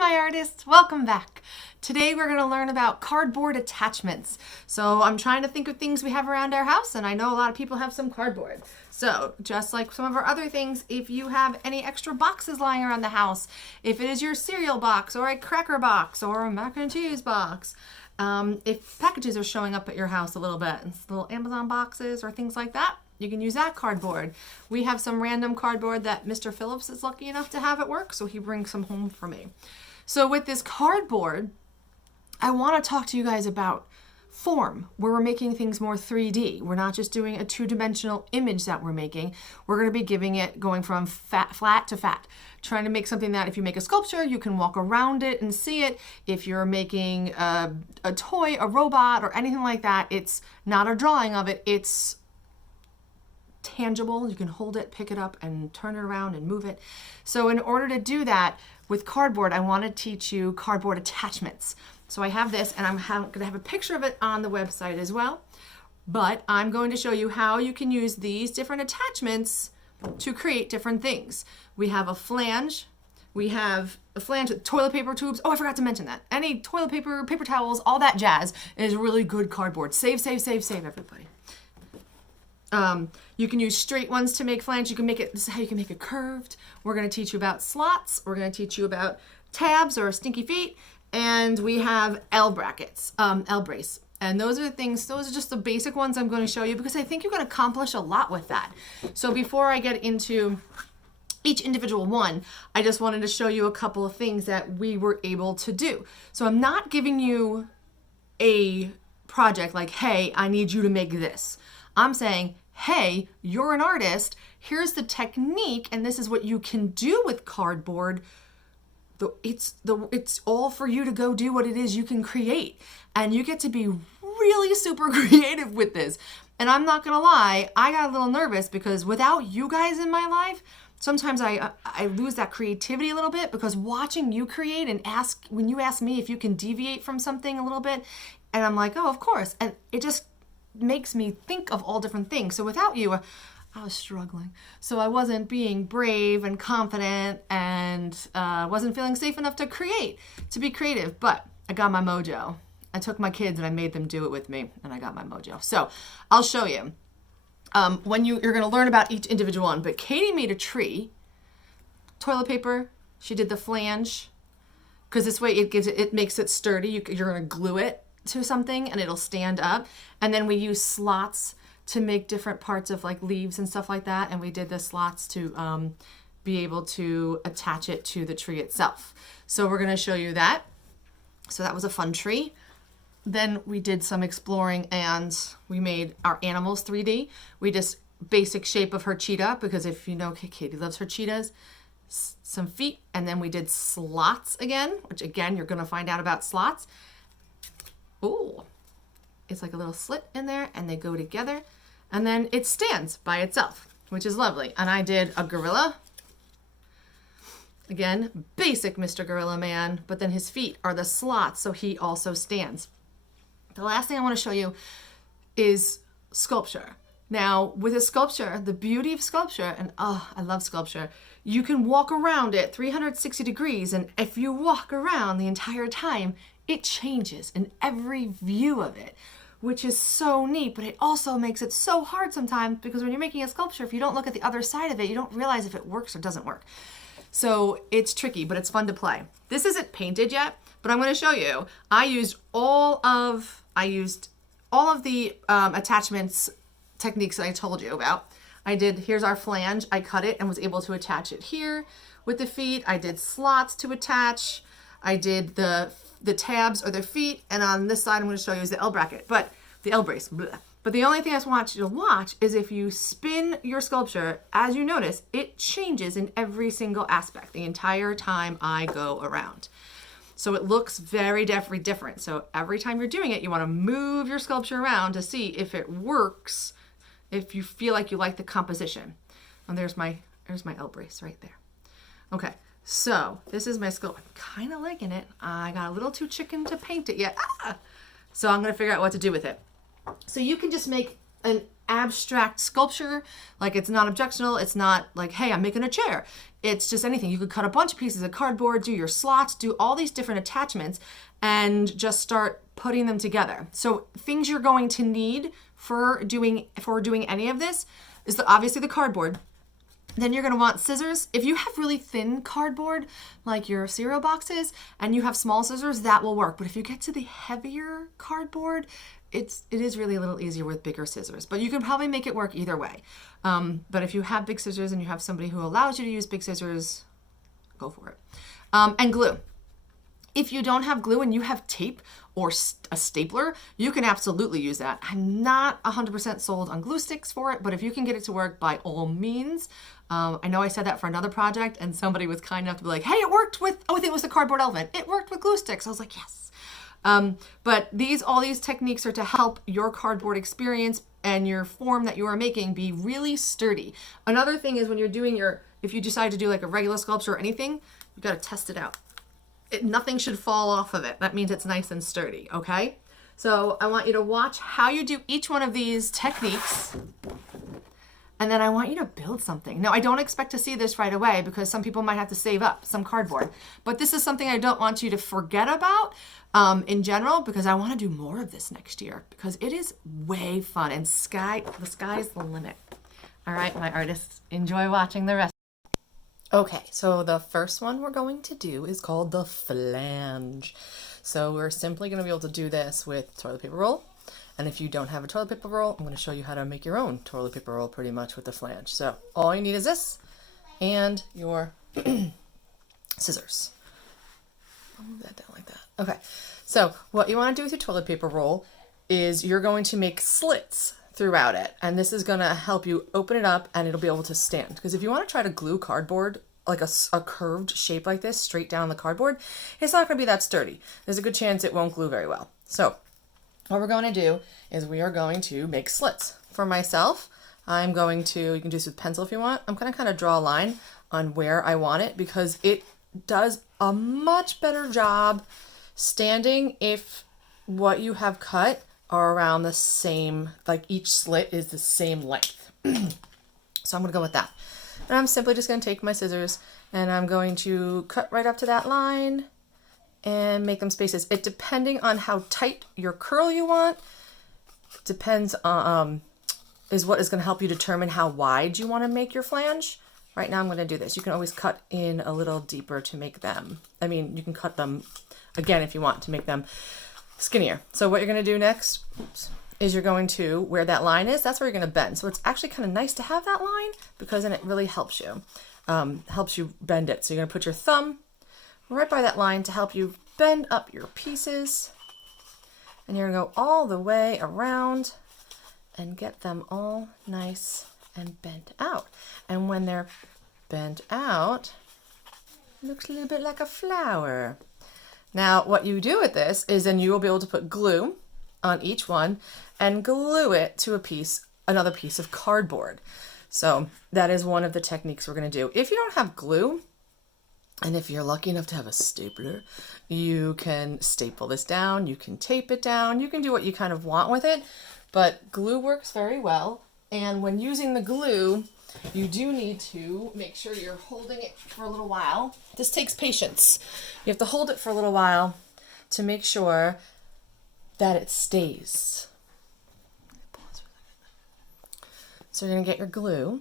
Hi, my artists, welcome back. Today we're going to learn about cardboard attachments. So I'm trying to think of things we have around our house, and I know a lot of people have some cardboard. So just like some of our other things, if you have any extra boxes lying around the house, if it is your cereal box or a cracker box or a mac and cheese box, if packages are showing up at your house a little bit, little Amazon boxes or things like that, you can use that cardboard. We have some random cardboard that Mr. Phillips is lucky enough to have at work, so he brings some home for me. So with this cardboard, I want to talk to you guys about form, where we're making things more 3D. We're not just doing a two-dimensional image that we're making. We're going to be giving it, going from flat to fat, trying to make something that if you make a sculpture, you can walk around it and see it. If you're making a toy, a robot, or anything like that, it's not a drawing of it, it's tangible. You can hold it, pick it up, and turn it around and move it. So in order to do that with cardboard, I want to teach you cardboard attachments. So I have this, and I'm going to have a picture of it on the website as well. But I'm going to show you how you can use these different attachments to create different things. We have a flange. We have a flange with toilet paper tubes. Oh, I forgot to mention that. Any toilet paper, paper towels, all that jazz is really good cardboard. Save, everybody. You can use straight ones to make flange. You can make it, this is how you can make it curved. We're going to teach you about slots. We're going to teach you about tabs or stinky feet. And we have L brackets, L brace. And those are the things, those are just the basic ones I'm going to show you because I think you're going to accomplish a lot with that. So before I get into each individual one, I just wanted to show you a couple of things that we were able to do. So I'm not giving you a project like, hey, I need you to make this. I'm saying, hey, you're an artist, here's the technique, and this is what you can do with cardboard. It's all for you to go do what it is you can create. And you get to be really super creative with this. And I'm not gonna lie, I got a little nervous because without you guys in my life, sometimes I lose that creativity a little bit because watching you create and when you ask me if you can deviate from something a little bit, and I'm like, oh, of course. And it just makes me think of all different things. So without you, I was struggling. So I wasn't being brave and confident and wasn't feeling safe enough to be creative. But I got my mojo. I took my kids and I made them do it with me, and I got my mojo. So I'll show you. You're going to learn about each individual one. But Katie made a tree, toilet paper. She did the flange because this way it makes it sturdy. You're going to glue it to something and it'll stand up. And then we use slots to make different parts of like leaves and stuff like that. And we did the slots to be able to attach it to the tree itself. So we're going to show you that. So that was a fun tree. Then we did some exploring and we made our animals 3D. We just basic shape of her cheetah because if you know, Katie loves her cheetahs. Some feet. And then we did slots again, which again, you're going to find out about slots. Ooh, it's like a little slit in there and they go together and then it stands by itself, which is lovely. And I did a gorilla. Again, basic Mr. Gorilla Man, but then his feet are the slots, so he also stands. The last thing I want to show you is sculpture. Now, with a sculpture, the beauty of sculpture, and oh, I love sculpture, you can walk around it 360 degrees, and if you walk around the entire time, it changes in every view of it, which is so neat, but it also makes it so hard sometimes because when you're making a sculpture, if you don't look at the other side of it, you don't realize if it works or doesn't work. So it's tricky, but it's fun to play. This isn't painted yet, but I'm going to show you. I used all of the attachments techniques that I told you about. Here's our flange. I cut it and was able to attach it here with the feet. I did slots to attach. I did the tabs or the feet, and on this side I'm going to show you is the L bracket, but the L brace. Blah. But the only thing I just want you to watch is if you spin your sculpture, as you notice, it changes in every single aspect the entire time I go around. So it looks very different. So every time you're doing it, you want to move your sculpture around to see if it works, if you feel like you like the composition. And there's my L brace right there. Okay. So this is my sculpture. I'm kind of liking it. I got a little too chicken to paint it yet. So I'm going to figure out what to do with it. So you can just make an abstract sculpture. Like, it's not objectional. It's not like, hey, I'm making a chair. It's just anything. You could cut a bunch of pieces of cardboard, do your slots, do all these different attachments, and just start putting them together. So things you're going to need for doing any of this is obviously the cardboard. Then you're going to want scissors. If you have really thin cardboard, like your cereal boxes, and you have small scissors, that will work. But if you get to the heavier cardboard, it is really a little easier with bigger scissors. But you can probably make it work either way. But if you have big scissors and you have somebody who allows you to use big scissors, go for it. And glue. If you don't have glue and you have tape or a stapler, you can absolutely use that. I'm not 100% sold on glue sticks for it, but if you can get it to work, by all means. I know I said that for another project and somebody was kind enough to be like, hey, it worked with, I think it was the cardboard elephant. It worked with glue sticks. I was like, yes. But all these techniques are to help your cardboard experience and your form that you are making be really sturdy. Another thing is when you're doing if you decide to do like a regular sculpture or anything, you got to test it out. Nothing should fall off of it. That means it's nice and sturdy, okay? So I want you to watch how you do each one of these techniques, and then I want you to build something. Now, I don't expect to see this right away because some people might have to save up some cardboard, but this is something I don't want you to forget about in general, because I want to do more of this next year because it is way fun, and the sky's the limit. All right, my artists, enjoy watching the rest. Okay, so the first one we're going to do is called the flange. So we're simply going to be able to do this with toilet paper roll. And if you don't have a toilet paper roll, I'm going to show you how to make your own toilet paper roll pretty much with the flange. So all you need is this and your scissors. I'll move that down like that. Okay, so what you want to do with your toilet paper roll is you're going to make slits throughout it, and this is going to help you open it up and it'll be able to stand, because if you want to try to glue cardboard like a curved shape like this straight down the cardboard, it's not going to be that sturdy. There's a good chance it won't glue very well. So what we're going to do is we are going to make slits. For myself, I'm going to, you can do this with pencil if you want, I'm going to kind of draw a line on where I want it, because it does a much better job standing if what you have cut are around the same, like each slit is the same length. So I'm going to go with that. And I'm simply just going to take my scissors and I'm going to cut right up to that line and make them spaces. It depending on how tight your curl you want, depends on, is what is going to help you determine how wide you want to make your flange. Right now I'm going to do this. You can always cut in a little deeper to make them, you can cut them again if you want to make them skinnier. So what you're going to do next is you're going to, where that line is, that's where you're going to bend. So it's actually kind of nice to have that line, because then it really helps you bend it. So you're going to put your thumb right by that line to help you bend up your pieces, and you're going to go all the way around and get them all nice and bent out. And when they're bent out, it looks a little bit like a flower. Now, what you do with this is then you will be able to put glue on each one and glue it to another piece of cardboard. So that is one of the techniques we're going to do. If you don't have glue, and if you're lucky enough to have a stapler, you can staple this down, you can tape it down, you can do what you kind of want with it, but glue works very well. And when using the glue, you do need to make sure you're holding it for a little while. This takes patience. You have to hold it for a little while to make sure that it stays. So you're going to get your glue,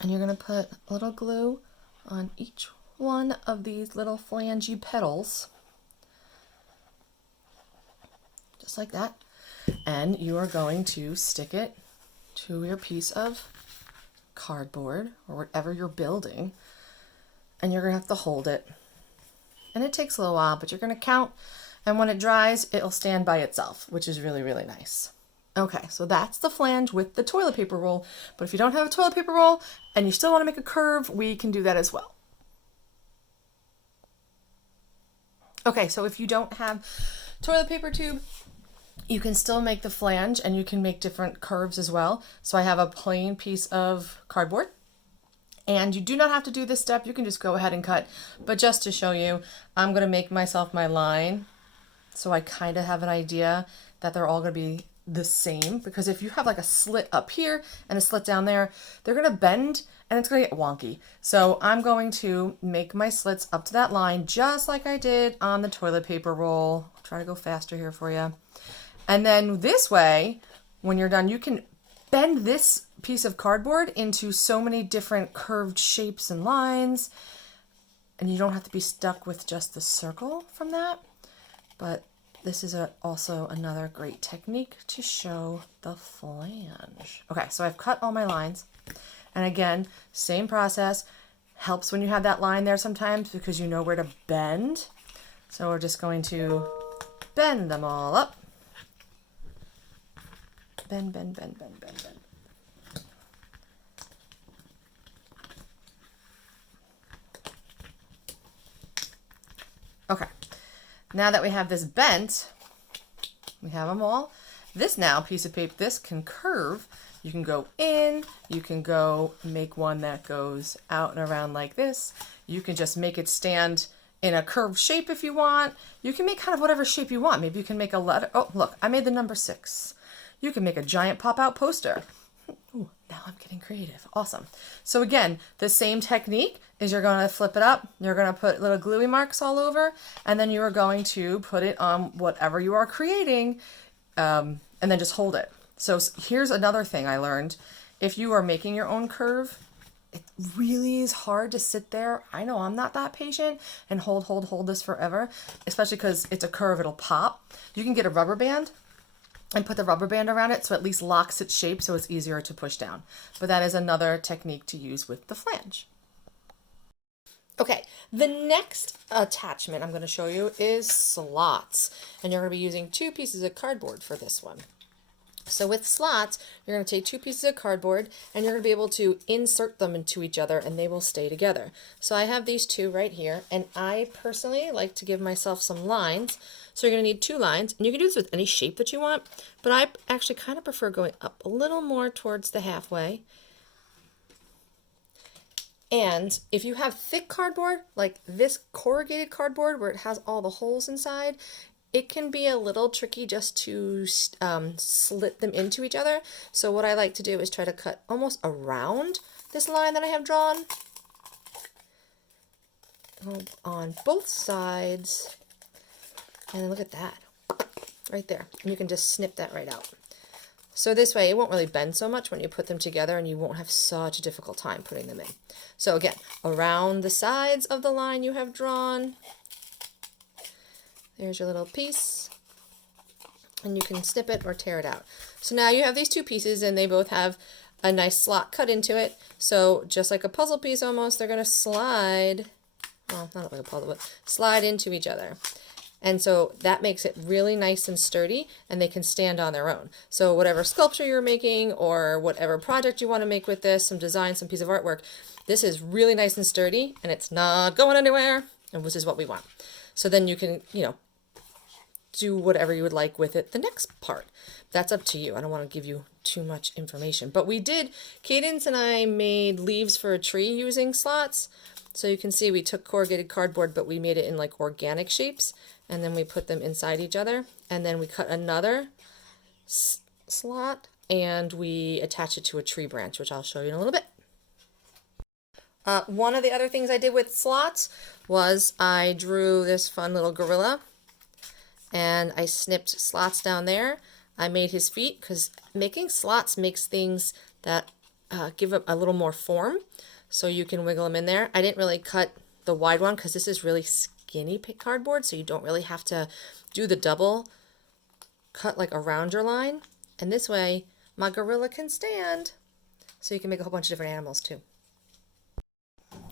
and you're going to put a little glue on each one of these little flangey petals, just like that. And you are going to stick it to your piece of cardboard or whatever you're building, and you're gonna have to hold it, and it takes a little while, but you're gonna count, and when it dries it'll stand by itself, which is really, really nice. Okay, so that's the flange with the toilet paper roll, but if you don't have a toilet paper roll and you still want to make a curve, we can do that as well. Okay, so if you don't have toilet paper tube, you can still make the flange, and you can make different curves as well. So I have a plain piece of cardboard, and you do not have to do this step. You can just go ahead and cut. But just to show you, I'm going to make myself my line, so I kind of have an idea that they're all going to be the same, because if you have like a slit up here and a slit down there, they're going to bend and it's going to get wonky. So I'm going to make my slits up to that line just like I did on the toilet paper roll. I'll try to go faster here for you. And then this way, when you're done, you can bend this piece of cardboard into so many different curved shapes and lines. And you don't have to be stuck with just the circle from that. But this is also another great technique to show the flange. Okay, so I've cut all my lines. And again, same process. Helps when you have that line there sometimes because you know where to bend. So we're just going to bend them all up. Bend, bend, bend, bend, bend, bend. Okay, now that we have this bent, we have them all. This now piece of paper, this can curve. You can go in, you can go make one that goes out and around like this. You can just make it stand in a curved shape if you want. You can make kind of whatever shape you want. Maybe you can make a letter. Oh, look, I made the number 6. You can make a giant pop-out poster. Ooh, now I'm getting creative. Awesome. So again, the same technique is you're going to flip it up. You're going to put little gluey marks all over, and then you are going to put it on whatever you are creating, and then just hold it. So here's another thing I learned. If you are making your own curve, it really is hard to sit there. I know I'm not that patient and hold this forever, especially because it's a curve, it'll pop. You can get a rubber band and put the rubber band around it so it at least locks its shape so it's easier to push down. But that is another technique to use with the flange. Okay, the next attachment I'm going to show you is slots. And you're going to be using 2 pieces of cardboard for this one. So with slots, you're going to take 2 pieces of cardboard and you're going to be able to insert them into each other and they will stay together. So I have these 2 right here, and I personally like to give myself some lines. So you're going to need 2 lines, and you can do this with any shape that you want, but I actually kind of prefer going up a little more towards the halfway. And if you have thick cardboard, like this corrugated cardboard where it has all the holes inside, it can be a little tricky just to slit them into each other. So what I like to do is try to cut almost around this line that I have drawn on both sides. And look at that, right there. And you can just snip that right out. So this way it won't really bend so much when you put them together, and you won't have such a difficult time putting them in. So again, around the sides of the line you have drawn, there's your little piece, and you can snip it or tear it out. So now you have these 2 pieces and they both have a nice slot cut into it. So just like a puzzle piece almost, they're going to slide, well, not like a puzzle, but slide into each other. And so that makes it really nice and sturdy, and they can stand on their own. So whatever sculpture you're making or whatever project you want to make with this, some design, some piece of artwork, this is really nice and sturdy and it's not going anywhere, and this is what we want. So then you can, do whatever you would like with it the next part. That's up to you. I don't want to give you too much information. But we did, Cadence and I made leaves for a tree using slots. So you can see we took corrugated cardboard, but we made it in like organic shapes. And then we put them inside each other. And then we cut another slot and we attach it to a tree branch, which I'll show you in a little bit. One of the other things I did with slots was I drew this fun little gorilla. And I snipped slots down there. I made his feet because making slots makes things that give it a little more form. So you can wiggle them in there. I didn't really cut the wide one because this is really skinny cardboard. So you don't really have to do the double cut like around your line. And this way my gorilla can stand. So you can make a whole bunch of different animals too.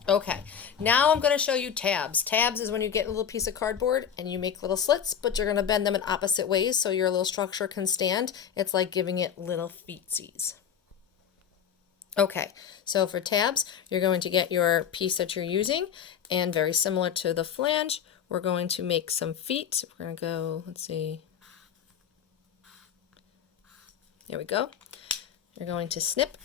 Okay, now I'm going to show you tabs. Tabs is when you get a little piece of cardboard and you make little slits, but you're going to bend them in opposite ways so your little structure can stand. It's like giving it little feetsies. Okay, so for tabs, you're going to get your piece that you're using, and very similar to the flange, we're going to make some feet. We're going to go, let's see. There we go. You're going to snip,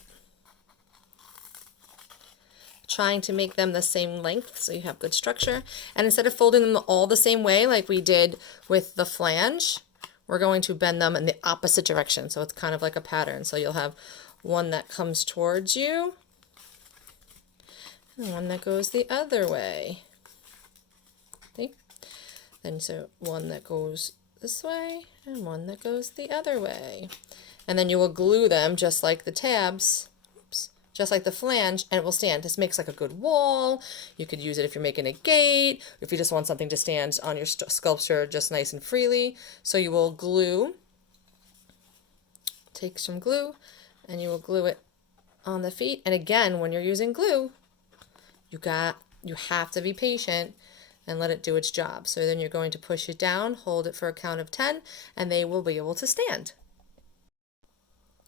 trying to make them the same length so you have good structure. And instead of folding them all the same way like we did with the flange, we're going to bend them in the opposite direction. So it's kind of like a pattern. So you'll have one that comes towards you and one that goes the other way. See? Then so one that goes this way and one that goes the other way. And then you will glue them just like the tabs, just like the flange, and it will stand. This makes like a good wall. You could use it if you're making a gate, or if you just want something to stand on your sculpture just nice and freely. So you will glue, take some glue, and you will glue it on the feet. And again, when you're using glue, you have to be patient and let it do its job. So then you're going to push it down, hold it for a count of 10, and they will be able to stand.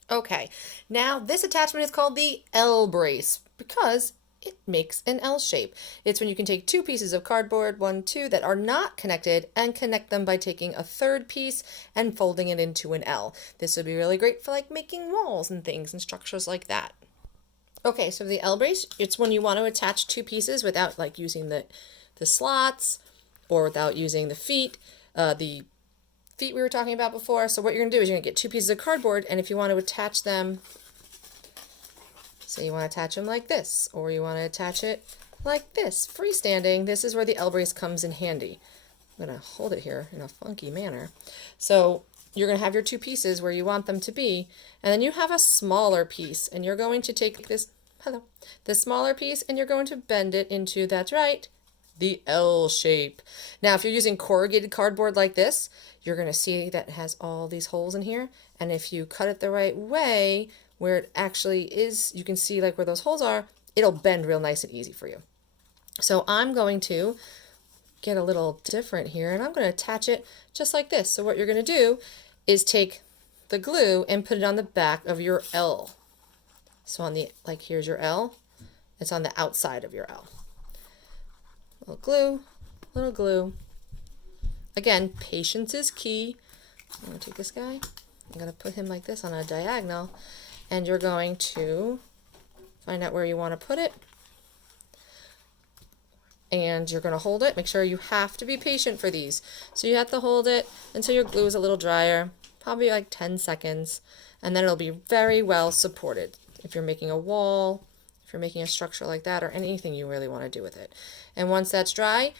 Okay, now this attachment is called the L brace because it makes an L shape. It's when you can take two pieces of cardboard, 1, 2, that are not connected, and connect them by taking a third piece and folding it into an L. This would be really great for like making walls and things and structures like that. Okay, so the L brace, it's when you want to attach two pieces without like using the slots or without using the feet we were talking about before. So what you're going to do is you're going to get two pieces of cardboard, and if you want to attach them, say you want to attach them like this, or you want to attach it like this, freestanding, this is where the L brace comes in handy. I'm going to hold it here in a funky manner. So you're going to have your two pieces where you want them to be, and then you have a smaller piece, and you're going to take this smaller piece, and you're going to bend it into, that's right, the L shape. Now, if you're using corrugated cardboard like this, you're going to see that it has all these holes in here. And if you cut it the right way, where it actually is, you can see like where those holes are, it'll bend real nice and easy for you. So I'm going to get a little different here, and I'm going to attach it just like this. So what you're going to do is take the glue and put it on the back of your L. So on the, like here's your L, it's on the outside of your L. Little glue, little glue. Again, patience is key. I'm going to take this guy, I'm going to put him like this on a diagonal, and you're going to find out where you want to put it, and you're going to hold it. Make sure you have to be patient for these. So you have to hold it until your glue is a little drier, probably like 10 seconds, and then it'll be very well supported if you're making a wall, if you're making a structure like that, or anything you really want to do with it. And once that's dry,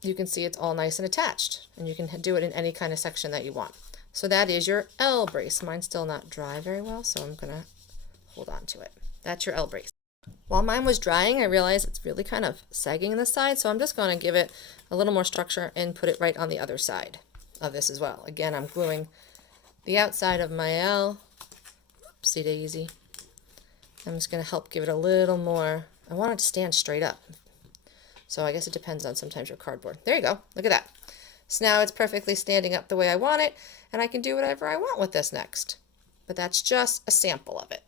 you can see it's all nice and attached, and you can do it in any kind of section that you want. So that is your L brace. Mine's still not dry very well, so I'm going to hold on to it. That's your L brace. While mine was drying, I realized it's really kind of sagging in the side, so I'm just going to give it a little more structure and put it right on the other side of this as well. Again, I'm gluing the outside of my L. Oopsie daisy. I'm just going to help give it a little more. I want it to stand straight up. So I guess it depends on sometimes your cardboard. There you go. Look at that. So now it's perfectly standing up the way I want it, and I can do whatever I want with this next. But that's just a sample of it.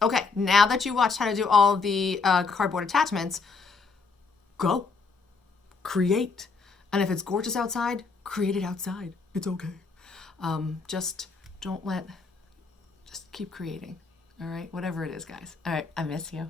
Okay, now that you watched how to do all the cardboard attachments, go. Create. And if it's gorgeous outside, create it outside. It's okay. Just don't let, just keep creating. All right, whatever it is, guys. All right, I miss you.